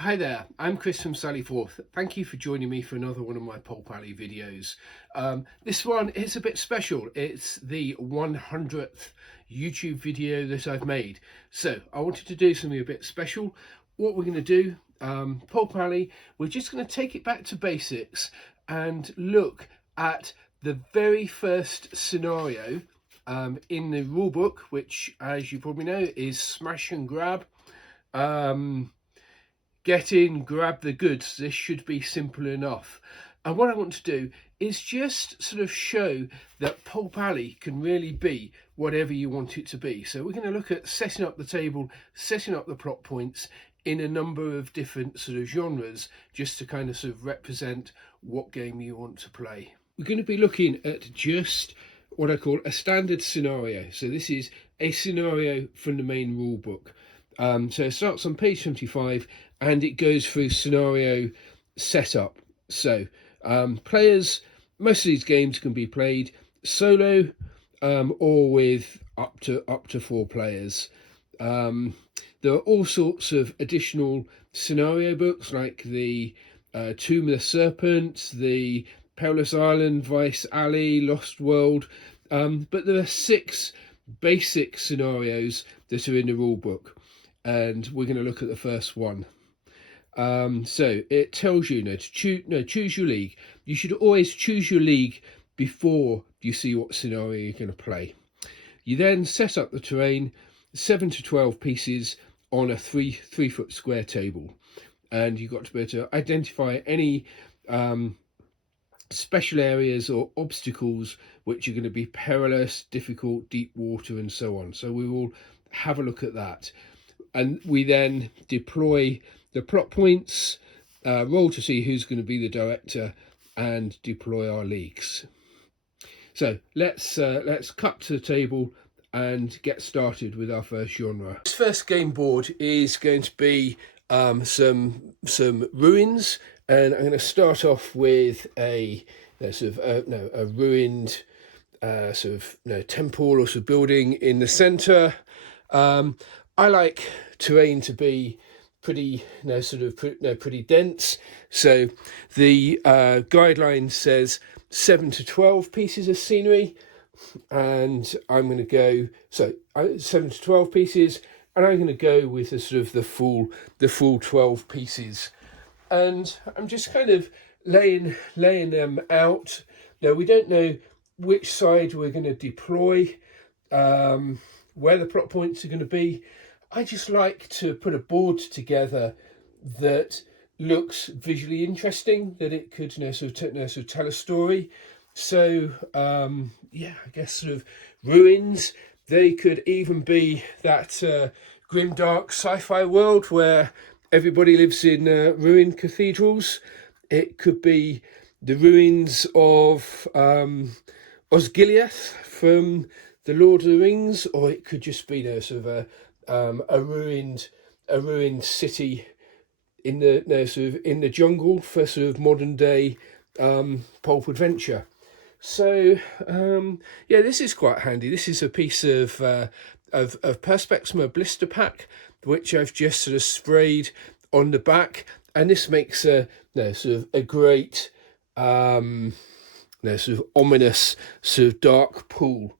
Hi there, I'm Chris from Sallyforth. Thank you for joining me for another one of my Pulp Alley videos. This one is a bit special. It's the 100th YouTube video that I've made. So I wanted to do something a bit special. What we're going to do, Pulp Alley, we're just going to take it back to basics and look at the very first scenario in the rulebook, which, as you probably know, is smash and grab. Get in, grab the goods. This should be simple enough. And what I want to do is just sort of show that Pulp Alley can really be whatever you want it to be. So we're going to look at setting up the table, setting up the plot points in a number of different sort of genres, just to kind of sort of represent what game you want to play. We're going to be looking at just what I call a standard scenario. So this is a scenario from the main rule book. So it starts on page 75 and it goes through scenario setup. So players, most of these games can be played solo or with up to 4 players. There are all sorts of additional scenario books like the Tomb of the Serpent, the Perilous Island, Vice Alley, Lost World, but there are 6 basic scenarios that are in the rule book. And we're going to look at the first one. So it tells you to choose your league. You should always choose your league before you see what scenario you're going to play. You then set up the terrain, 7 to 12 pieces on a 3-foot square table, and you've got to be able to identify any special areas or obstacles which are going to be perilous, difficult, deep water, and so on. So we will have a look at that. And we then deploy the plot points, roll to see who's going to be the director, and deploy our leagues. So let's cut to the table and get started with our first genre. This first game board is going to be some ruins, and I'm going to start off with a ruined temple or sort of building in the centre. I like terrain to be pretty dense. So the guideline says 7 to 12 pieces of scenery, and I'm going to go 7 to 12 pieces, and I'm going to go with the full 12 pieces, and I'm just kind of laying them out. Now we don't know which side we're going to deploy, where the plot points are going to be. I just like to put a board together that looks visually interesting, that it could tell a story. So I guess sort of ruins. They could even be that grim, dark sci-fi world where everybody lives in ruined cathedrals. It could be the ruins of Osgiliath from the Lord of the Rings, or it could just be a ruined city in the jungle for sort of modern day pulp adventure. So this is quite handy. This is a piece of perspex from a blister pack, which I've just sort of sprayed on the back, and this makes a great ominous dark pool.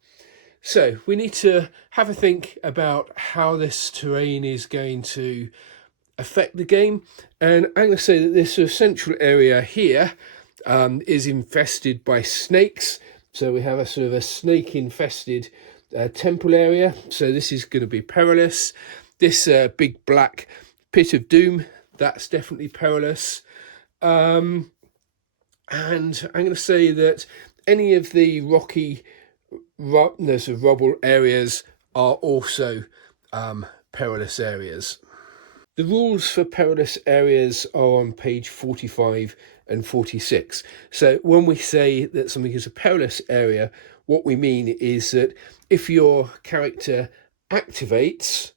So we need to have a think about how this terrain is going to affect the game. And I'm going to say that this central area here is infested by snakes. So we have a snake infested temple area. So this is going to be perilous. This big black pit of doom, that's definitely perilous. And I'm going to say that any of the rocky rubble areas are also perilous areas. The rules for perilous areas are on page 45 and 46. So when we say that something is a perilous area, what we mean is that if your character activates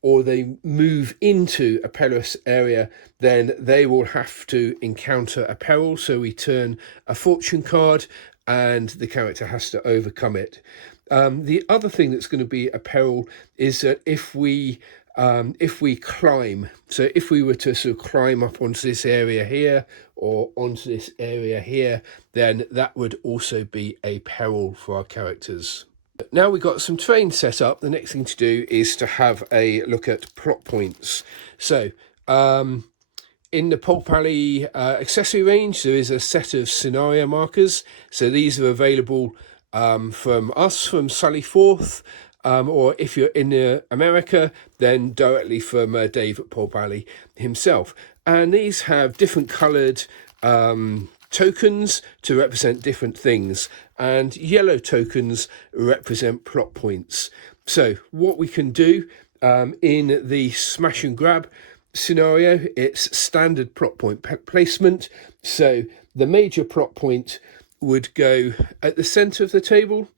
or they move into a perilous area, then they will have to encounter a peril. So we turn a fortune card and the character has to overcome it. The other thing that's going to be a peril is that if we if we climb. So if we were to sort of climb up onto this area here or onto this area here, then that would also be a peril for our characters. Now we've got some terrain set up, the next thing to do is to have a look at plot points. So in the Pulp Alley accessory range, there is a set of scenario markers. So these are available from us, from Sally Forth, or if you're in America, then directly from Dave at Pulp Alley himself. And these have different coloured tokens to represent different things, and yellow tokens represent plot points. So what we can do in the smash and grab scenario, it's standard plot point placement. So the major plot point would go at the centre of the table,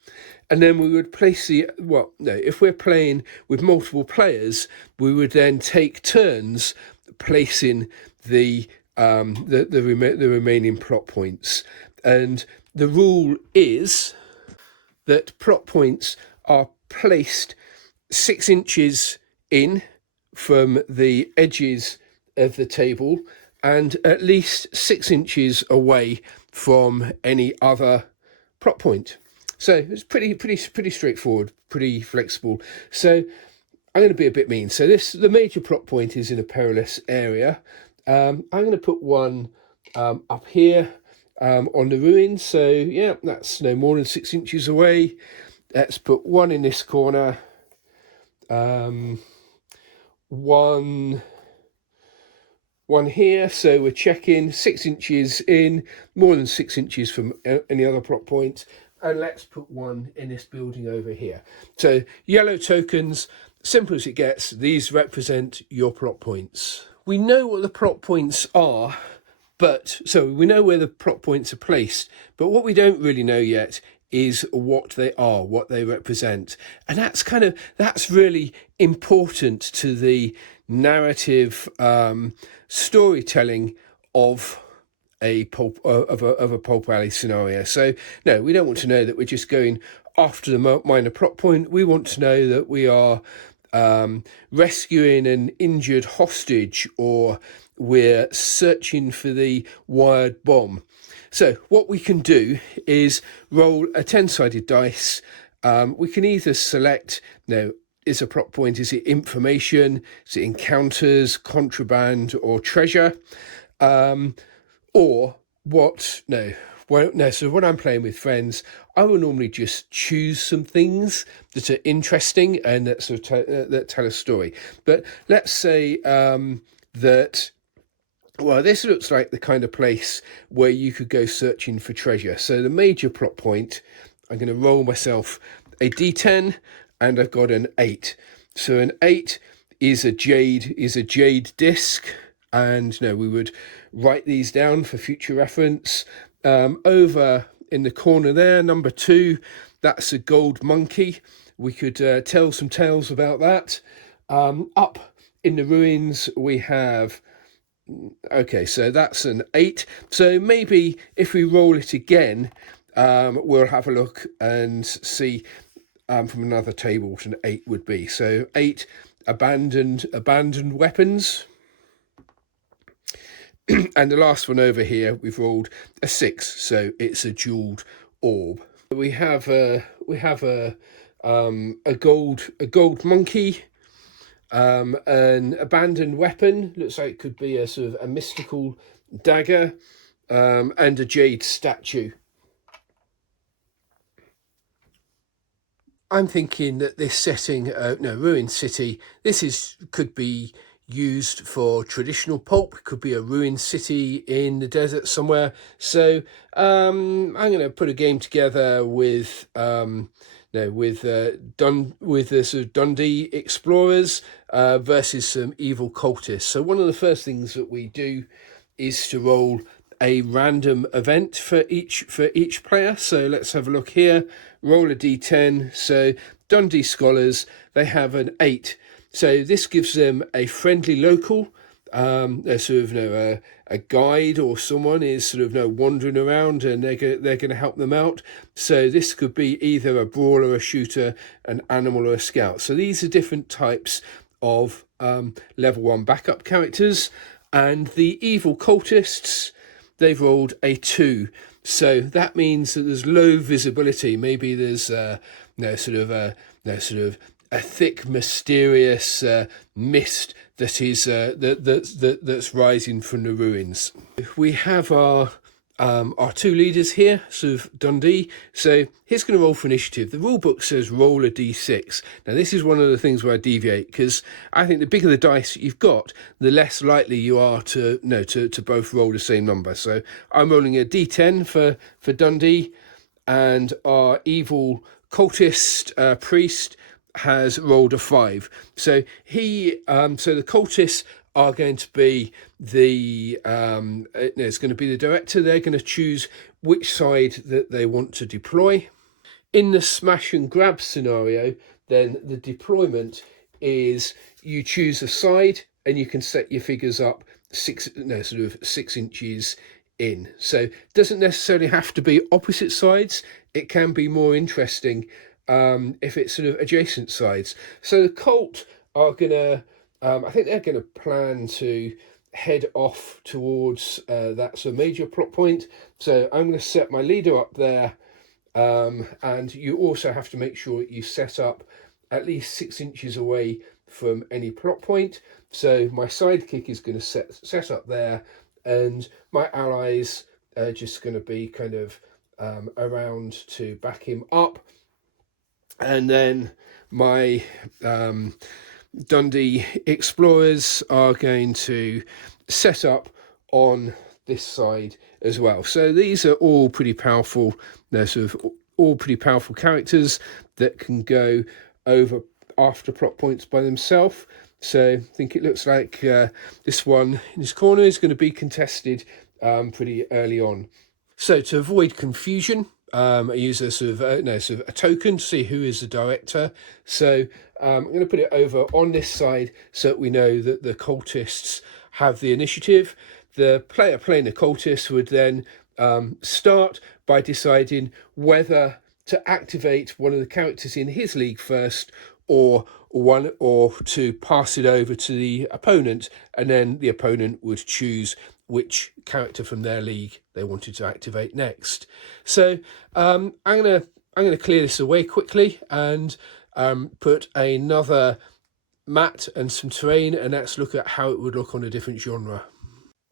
and then we would place if we're playing with multiple players, we would then take turns placing the remaining plot points. And the rule is that plot points are placed 6 inches in from the edges of the table and at least 6 inches away from any other plot point. So it's pretty straightforward, pretty flexible. So I'm going to be a bit mean. So the major plot point is in a perilous area. I'm going to put one up here on the ruins. So yeah, that's no more than 6 inches away. Let's put one in this corner. One here. So we're checking 6 inches in, more than 6 inches from any other plot point. And let's put one in this building over here. So yellow tokens, simple as it gets. These represent your plot points. We know what the plot points are, so we know where the plot points are placed, but what we don't really know yet is what they are, what they represent. And that's really important to the narrative storytelling of a Pulp Alley scenario. So no, we don't want to know that we're just going after the minor plot point. We want to know that we are rescuing an injured hostage, or we're searching for the wired bomb. So what we can do is roll a 10-sided dice. We can either select, is a plot point, is it information, is it encounters, contraband, or treasure? So when I'm playing with friends, I will normally just choose some things that are interesting and that sort of that tell a story. But let's say that, this looks like the kind of place where you could go searching for treasure. So the major plot point, I'm going to roll myself a d10, and I've got an 8. So an 8 is a jade disc, and we would write these down for future reference. Over in the corner there, number 2, that's a gold monkey. We could tell some tales about that. Up in the ruins we have, so that's an 8. So maybe if we roll it again, we'll have a look and see from another table what an 8 would be. So 8, abandoned weapons. And the last one over here, we've rolled a 6, so it's a jeweled orb. We have a gold monkey, an abandoned weapon, looks like it could be a sort of a mystical dagger, and a jade statue. I'm thinking that this setting, Ruined City, could be used for traditional pulp. It could be a ruined city in the desert somewhere. So I'm going to put a game together with the sort of Dundee explorers versus some evil cultists. So one of the first things that we do is to roll a random event for each player. So let's have a look here. Roll a d10. So Dundee scholars, they have an 8. So this gives them a friendly local. They're sort of a guide, or someone is sort of wandering around, and they're going to help them out. So this could be either a brawler, a shooter, an animal, or a scout. So these are different types of level 1 backup characters, and the evil cultists, they've rolled a 2. So that means that there's low visibility. Maybe there's sort of a thick, mysterious mist that is that's rising from the ruins. We have our 2 leaders here, sort of Dundee. So he's going to roll for initiative. The rule book says roll a d6. Now this is one of the things where I deviate, because I think the bigger the dice that you've got, the less likely you are to both roll the same number. So I'm rolling a d10 for Dundee, and our evil cultist priest has rolled a 5. So the cultists are going to be it's going to be the director. They're going to choose which side that they want to deploy. In the smash and grab scenario, then the deployment is you choose a side and you can set your figures up 6 inches in. So it doesn't necessarily have to be opposite sides. It can be more interesting if it's sort of adjacent sides. So the cult are going to I think they're going to plan to head off towards that sort of major plot point. So I'm going to set my leader up there, and you also have to make sure you set up at least 6 inches away from any plot point. So my sidekick is going to set up there, and my allies are just going to be kind of around to back him up. And then my Dundee explorers are going to set up on this side as well. So these are all pretty powerful. They're sort of all pretty powerful characters that can go over after plot points by themselves. So I think it looks like this one in this corner is going to be contested pretty early on. So to avoid confusion, I use a sort of a token to see who is the director. So I'm going to put it over on this side so that we know that the cultists have the initiative. The player playing the cultist would then start by deciding whether to activate one of the characters in his league first, or to pass it over to the opponent, and then the opponent would choose which character from their league they wanted to activate next. So I'm gonna clear this away quickly and put another mat and some terrain, and let's look at how it would look on a different genre.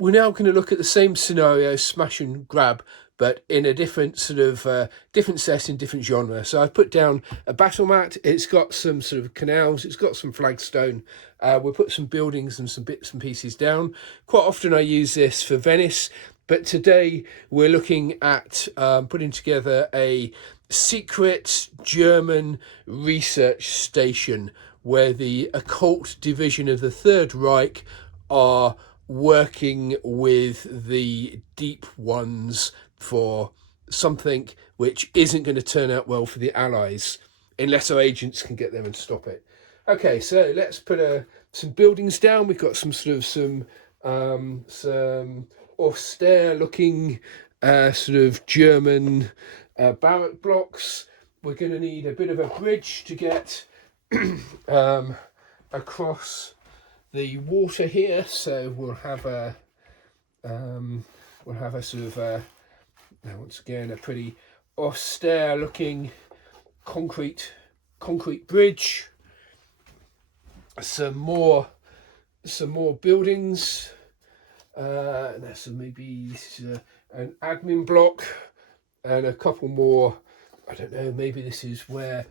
We're now going to look at the same scenario, smash and grab, but in a different sort of different setting, different genre. So I've put down a battle mat. It's got some sort of canals. It's got some flagstone. We'll put some buildings and some bits and pieces down. Quite often I use this for Venice, but today we're looking at putting together a secret German research station where the occult division of the Third Reich are working with the deep ones for something which isn't going to turn out well for the Allies unless our agents can get there and stop it. Okay, so let's put some buildings down. We've got some austere looking sort of German barrack blocks. We're going to need a bit of a bridge to get across the water here, so we'll have a sort of once again a pretty austere looking concrete bridge. Some more buildings. There's maybe an admin block and a couple more. I don't know, maybe this is where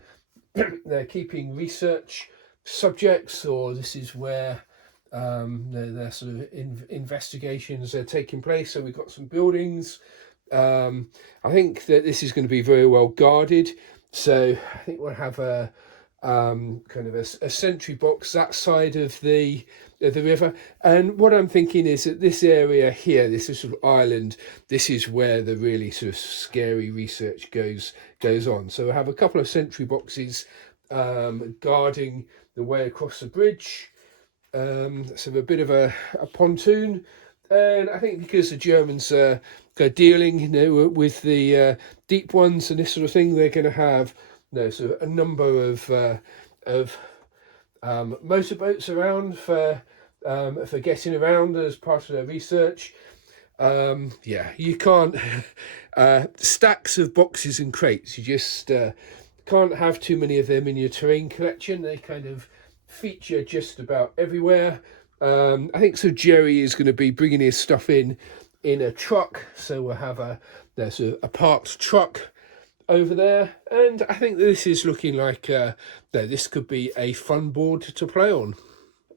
they're keeping research subjects, or this is where their sort of investigations are taking place. So we've got some buildings. I think that this is going to be very well guarded. So I think we'll have a kind of a sentry box that side of the river. And what I'm thinking is that this area here, this is sort of island, this is where the really sort of scary research goes on. So we'll have a couple of sentry boxes guarding the way across the bridge. So a bit of a pontoon, and I think because the Germans are dealing, with the deep ones and this sort of thing, they're going to have sort of a number of motorboats around for getting around as part of their research. Yeah, you can't stacks of boxes and crates. You just can't have too many of them in your terrain collection. They kind of feature just about everywhere. I think so. Jerry is going to be bringing his stuff in a truck, so we'll have there's a parked truck over there, and I think this is looking like this could be a fun board to play on.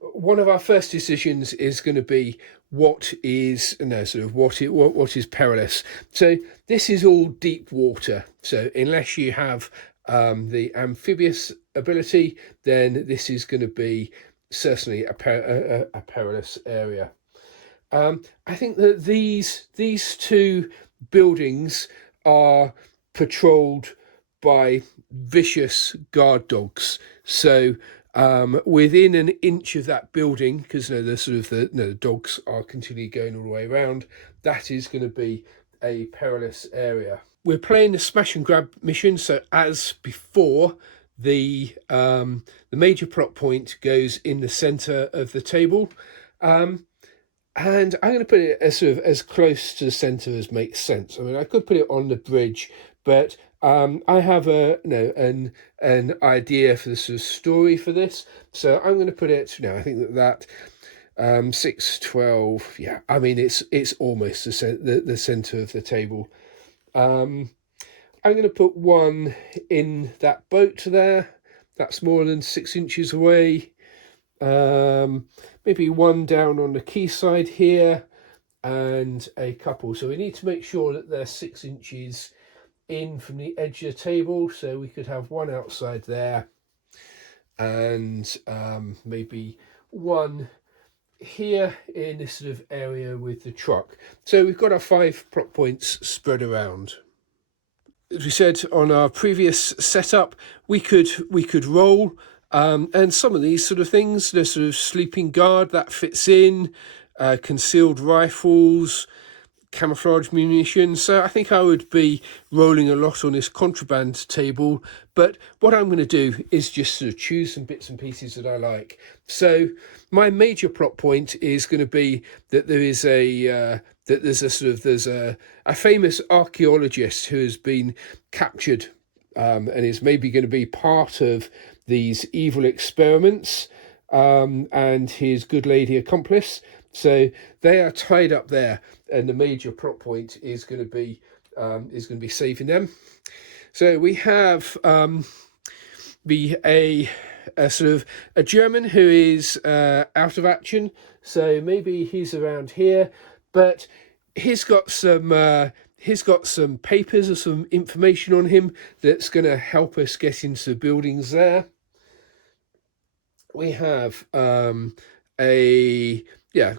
One of our first decisions is going to be what is what is perilous. So this is all deep water. So unless you have the amphibious ability, then this is going to be certainly a perilous area. I think that these two buildings are patrolled by vicious guard dogs. So within an inch of that building, because the dogs are continually going all the way around, that is going to be a perilous area. We're playing the smash and grab mission, so as before, the major plot point goes in the centre of the table, and I'm going to put it as close to the centre as makes sense. I mean, I could put it on the bridge, but I have an idea for the sort of story for this, so I'm going to put it. I think that 6-12. Yeah, I mean it's almost the centre of the table. I'm going to put one in that boat there. That's more than 6 inches away. Maybe one down on the quayside here, and a couple. So we need to make sure that they're 6 inches in from the edge of the table, so we could have one outside there, and maybe one here in this sort of area with the truck. So we've got our 5 plot points spread around. As we said on our previous setup, we could roll, and some of these sort of things, the sort of sleeping guard that fits in, concealed rifles, camouflage munitions. So I think I would be rolling a lot on this contraband table, but what I'm going to do is just sort of choose some bits and pieces that I like. So my major plot point is going to be that there's a famous archaeologist who has been captured and is maybe going to be part of these evil experiments, and his good lady accomplice. So they are tied up there, and the major plot point is going to be saving them. So we have a sort of a German who is out of action. So maybe he's around here, but he's got some papers or some information on him that's going to help us get into buildings there. We have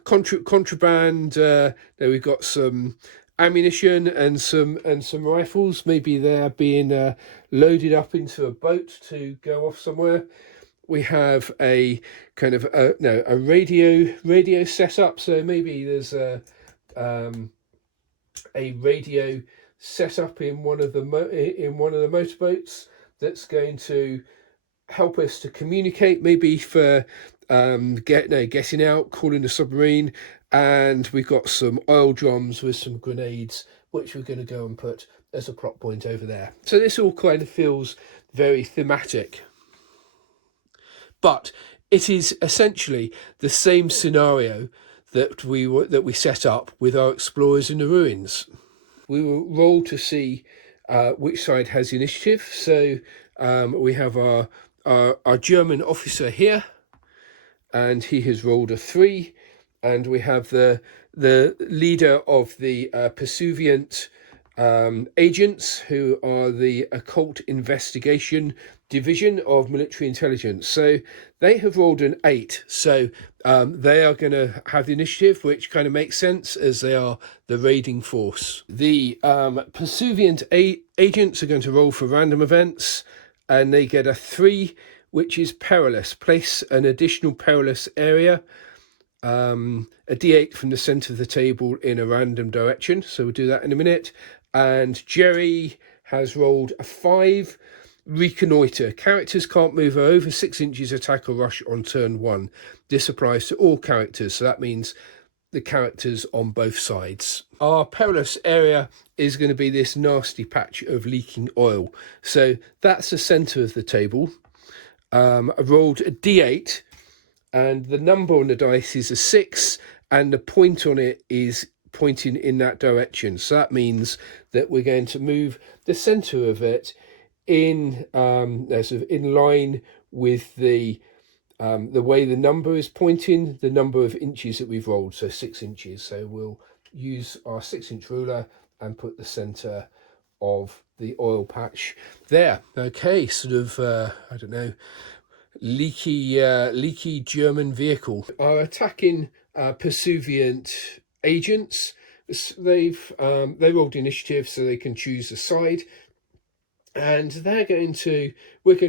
contraband. There we've got some ammunition and some rifles. Maybe they're being loaded up into a boat to go off somewhere. We have a kind of a radio setup. So maybe there's a radio setup in one of the motorboats that's going to help us to communicate, maybe for getting out, calling the submarine. And we've got some oil drums with some grenades, which we're going to go and put as a plot point over there. So this all kind of feels very thematic, but it is essentially the same scenario that we set up with our explorers in the ruins. We will roll to see which side has initiative. So we have our German officer here, and he has rolled a 3, and we have the leader of the pursuivant agents, who are the occult investigation division of military intelligence. So they have rolled an 8, so they are going to have the initiative, which kind of makes sense as they are the raiding force. The pursuivant agents are going to roll for random events, and they get a 3, which is perilous. Place an additional perilous area, a d8 from the centre of the table in a random direction. So we'll do that in a minute. And Jerry has rolled a 5, reconnoitre. Characters can't move over 6 inches, attack or rush on turn 1. This applies to all characters, so that means the characters on both sides. Our perilous area is going to be this nasty patch of leaking oil. So that's the centre of the table. I rolled a d8 and the number on the dice is a 6 and the point on it is pointing in that direction. So that means that we're going to move the centre of it in sort of in line with the way the number is pointing, the number of inches that we've rolled, so 6 inches. So we'll use our 6-inch ruler and put the centre of the oil patch there. Okay, sort of, I don't know, leaky German vehicle. Our attacking pursuivant agents, they rolled initiative so they can choose a side. And we're going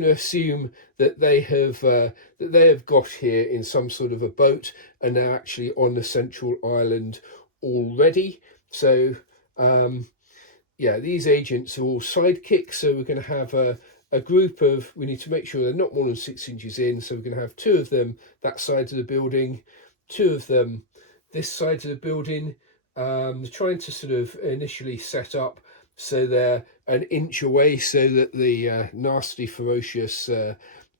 to assume that they have got here in some sort of a boat and they're actually on the central island already. So yeah, these agents are all sidekicks. So we're going to have a group of, we need to make sure they're not more than 6 inches in. So we're going to have 2 of them that side of the building, 2 of them this side of the building. Trying to sort of initially set up so they're an inch away so that the nasty, ferocious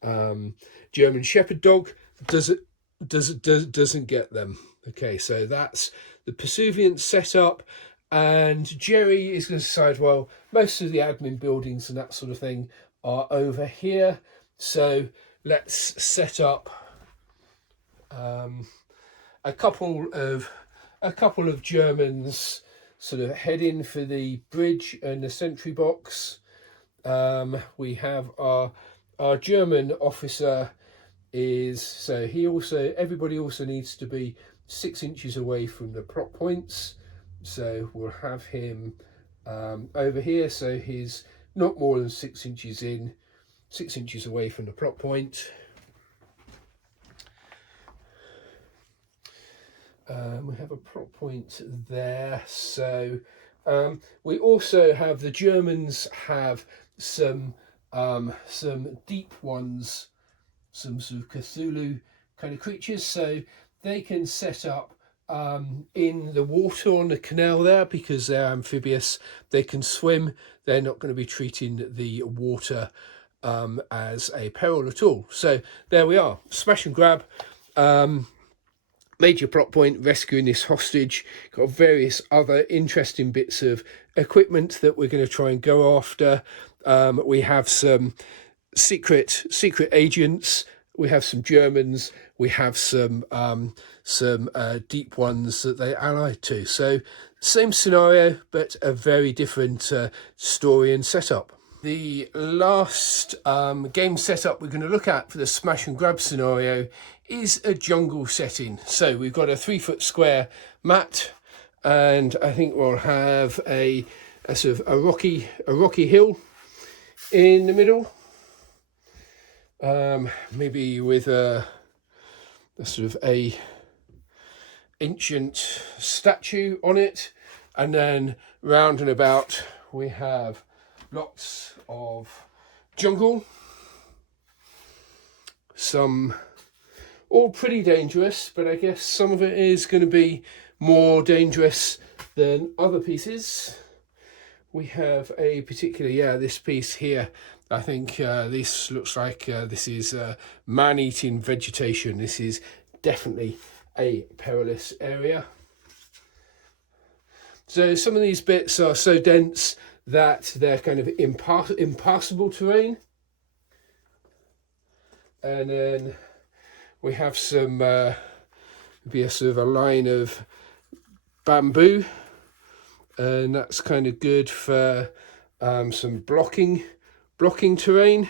German Shepherd dog doesn't get them. Okay, so that's the pursuivant setup, and Jerry is going to decide, well, most of the admin buildings and that sort of thing are over here, so let's set up a couple of Germans sort of heading for the bridge and the sentry box. We have our German officer is, so everybody also needs to be 6 inches away from the plot points. So we'll have him over here, so he's not more than 6 inches in, 6 inches away from the plot point. We have a plot point there. So we also have, the Germans have some deep ones, some sort of Cthulhu kind of creatures, so they can set up in the water on the canal there because they're amphibious. They can swim. They're not going to be treating the water as a peril at all. So there we are, smash and grab. Major plot point, rescuing this hostage. Got various other interesting bits of equipment that we're going to try and go after. We have some secret agents. We have some Germans. We have some deep ones that they allied to. So same scenario, but a very different story and setup. The last game setup we're going to look at for the smash and grab scenario is a jungle setting. So we've got a 3-foot square mat, and I think we'll have a sort of a rocky hill in the middle, maybe with a sort of a ancient statue on it, and then round and about we have lots of jungle, some all pretty dangerous, but I guess some of it is going to be more dangerous than other pieces. We have a particular, this piece here, I think this looks like this is man-eating vegetation. This is definitely a perilous area. So some of these bits are so dense that they're kind of impassable terrain. And then we have some, maybe a sort of a line of bamboo, and that's kind of good for some blocking terrain.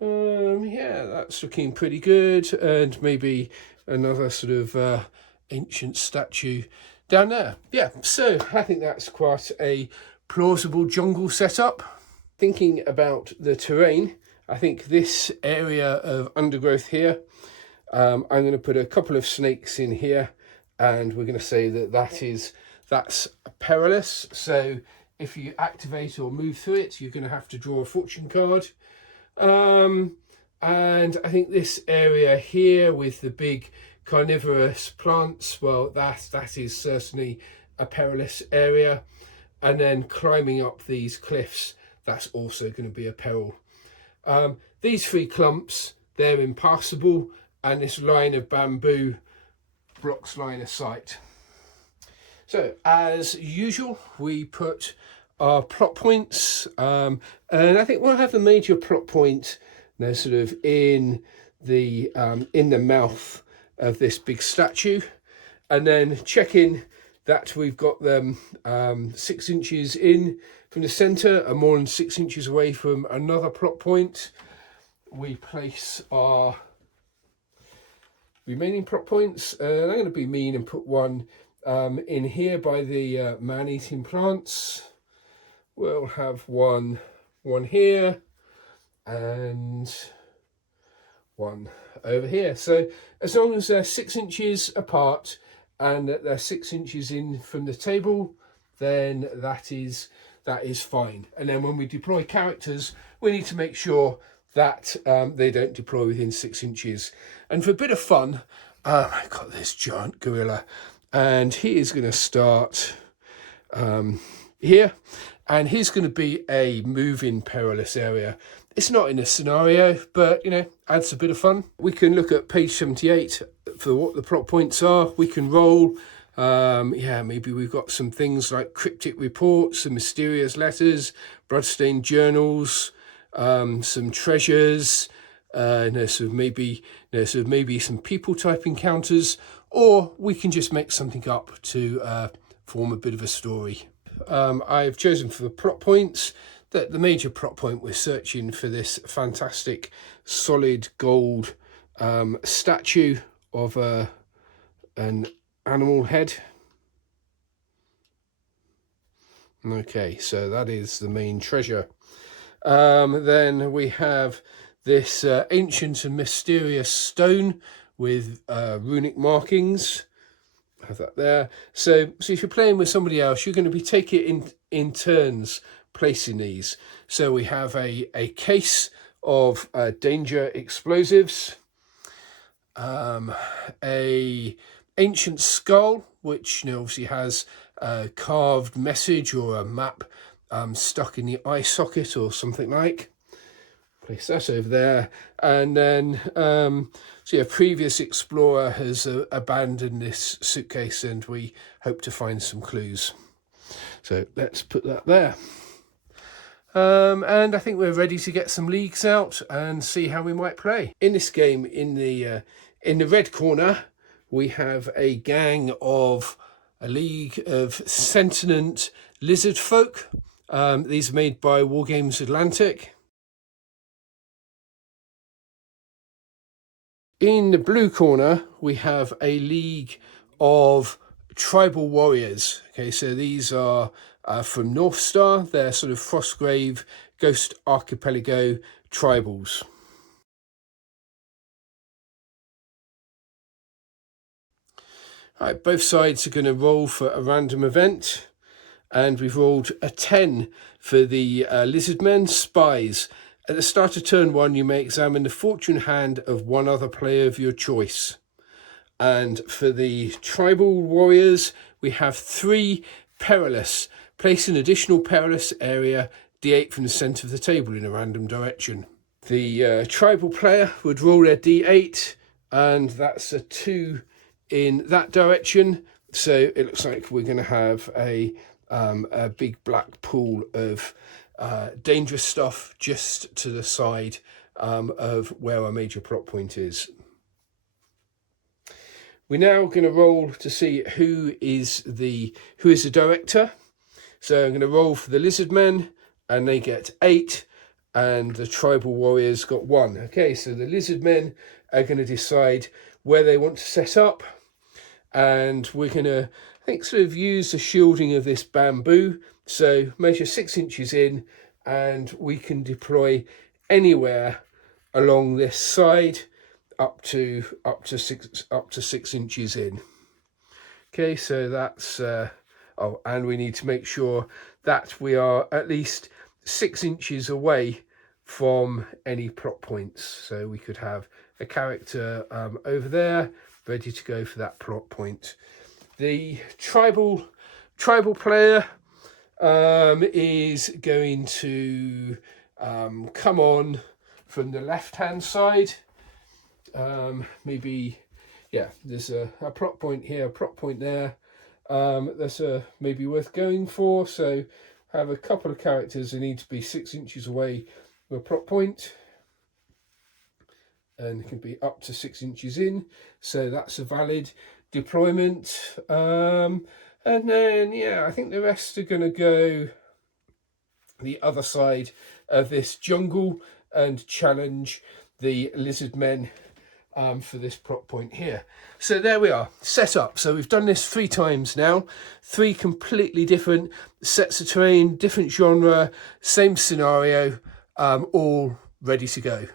Yeah, that's looking pretty good, and maybe another sort of ancient statue down there. Yeah, so I think that's quite a plausible jungle setup. Thinking about the terrain, I think this area of undergrowth here, I'm going to put a couple of snakes in here, and we're going to say that that's perilous. So if you activate or move through it, you're going to have to draw a fortune card. And I think this area here with the big carnivorous plants, well, that is certainly a perilous area. And then climbing up these cliffs, that's also going to be a peril. These three clumps, they're impassable, and this line of bamboo blocks line of sight. So as usual, we put our plot points, and I think we'll have the major plot point now sort of in the mouth of this big statue, and then checking that we've got them 6 inches in from the centre and more than 6 inches away from another plot point. We place our remaining plot points, and I'm going to be mean and put one in here by the man-eating plants. We'll have one here and one over here. So as long as they're 6 inches apart and that they're 6 inches in from the table, then that is fine. And then when we deploy characters, we need to make sure that they don't deploy within 6 inches. And for a bit of fun, I've got this giant gorilla, and he is going to start here, and he's going to be a moving perilous area. It's not in a scenario, but you know, adds a bit of fun. We can look at page 78 for what the plot points are. We can roll. Yeah, maybe we've got some things like cryptic reports, some mysterious letters, bloodstained journals, some treasures, maybe some people type encounters, or we can just make something up to form a bit of a story. I've chosen for the plot points that the major plot point, we're searching for this fantastic solid gold statue of an animal head. Okay, so that is the main treasure. Then we have this ancient and mysterious stone with runic markings. Have that there. So if you're playing with somebody else, you're going to be taking it in turns placing these. So we have a case of danger explosives, a ancient skull, which obviously has a carved message or a map stuck in the eye socket or something like. Place that over there, and then so a previous explorer has abandoned this suitcase, and we hope to find some clues. So let's put that there. And I think we're ready to get some leagues out and see how we might play. In this game, in the red corner, we have a league of sentient lizard folk. These are made by Wargaming Atlantic. In the blue corner, we have a league of tribal warriors. Okay, so these are from North Star. They're sort of Frostgrave, Ghost Archipelago tribals. All right, both sides are going to roll for a random event, and we've rolled a 10 for the lizardmen spies. At the start of turn 1, you may examine the fortune hand of one other player of your choice. And for the tribal warriors, we have 3 perilous. Place an additional perilous area D8 from the centre of the table in a random direction. The tribal player would roll their D8, and that's a 2 in that direction. So it looks like we're going to have a big black pool of dangerous stuff just to the side of where our major plot point is. We're now going to roll to see who is the director. So I'm going to roll for the lizardmen, and they get 8, and the tribal warriors got 1. Okay, so the lizardmen are going to decide where they want to set up, and we're going to, I think, sort of use the shielding of this bamboo. So measure 6 inches in, and we can deploy anywhere along this side up to 6 inches in. Okay, so that's Oh, and we need to make sure that we are at least 6 inches away from any plot points. So we could have a character over there ready to go for that plot point. The tribal player is going to come on from the left hand side. Maybe, yeah, there's a plot point here, a plot point there. That's maybe worth going for. So have a couple of characters who need to be 6 inches away from a plot point, and it can be up to 6 inches in. So that's a valid deployment. And then, yeah, I think the rest are going to go the other side of this jungle and challenge the lizard men for this plot point here. So there we are, set up. So we've done this 3 times now, 3 completely different sets of terrain, different genre, same scenario, all ready to go.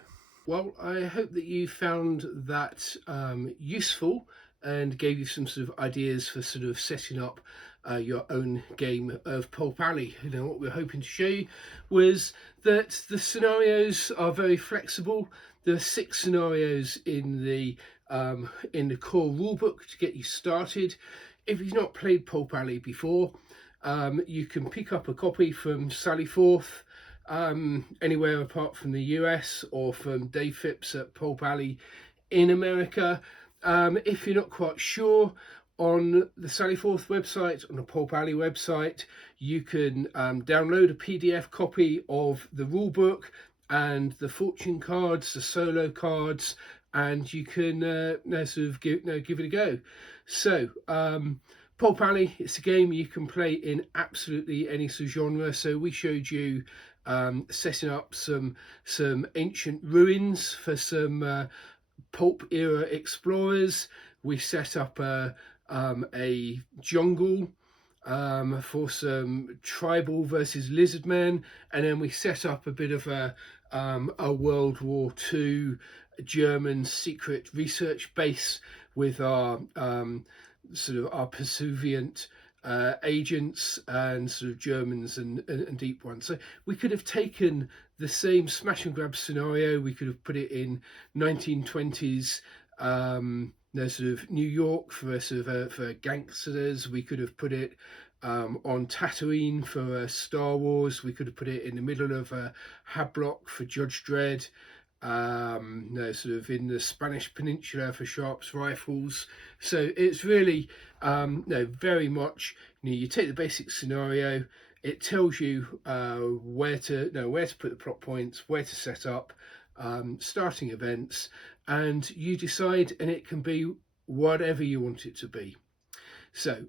Well, I hope that you found that useful and gave you some sort of ideas for sort of setting up your own game of Pulp Alley. You know, what we're hoping to show you was that the scenarios are very flexible. There are 6 scenarios in the core rulebook to get you started. If you've not played Pulp Alley before, you can pick up a copy from Sally Forth anywhere apart from the US, or from Dave Phipps at Pulp Alley in America. If you're not quite sure, on the Sally Forth website, on the Pulp Alley website, you can download a PDF copy of the rulebook and the fortune cards, the solo cards, and you can sort of give it a go. So Pulp Alley, it's a game you can play in absolutely any sort of genre. So we showed you setting up some ancient ruins for some pulp era explorers. We set up a jungle for some tribal versus lizard men, and then we set up a bit of a World War II German secret research base with our sort of our pursuivant agents and sort of Germans and deep ones. So we could have taken the same smash and grab scenario, we could have put it in 1920s sort of New York for sort of for gangsters. We could have put it on Tatooine for Star Wars. We could have put it in the middle of Havelock for Judge Dredd. Sort of in the Spanish Peninsula for Sharp's rifles. So it's really very much, you take the basic scenario, it tells you where to put the plot points, where to set up starting events, and you decide, and it can be whatever you want it to be. So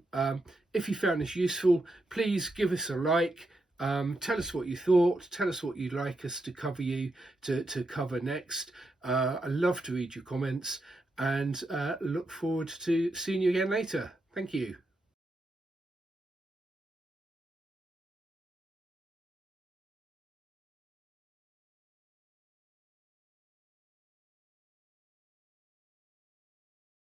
if you found this useful, please give us a like. Tell us what you thought, tell us what you'd like us to cover next. I love to read your comments, and look forward to seeing you again later. Thank you.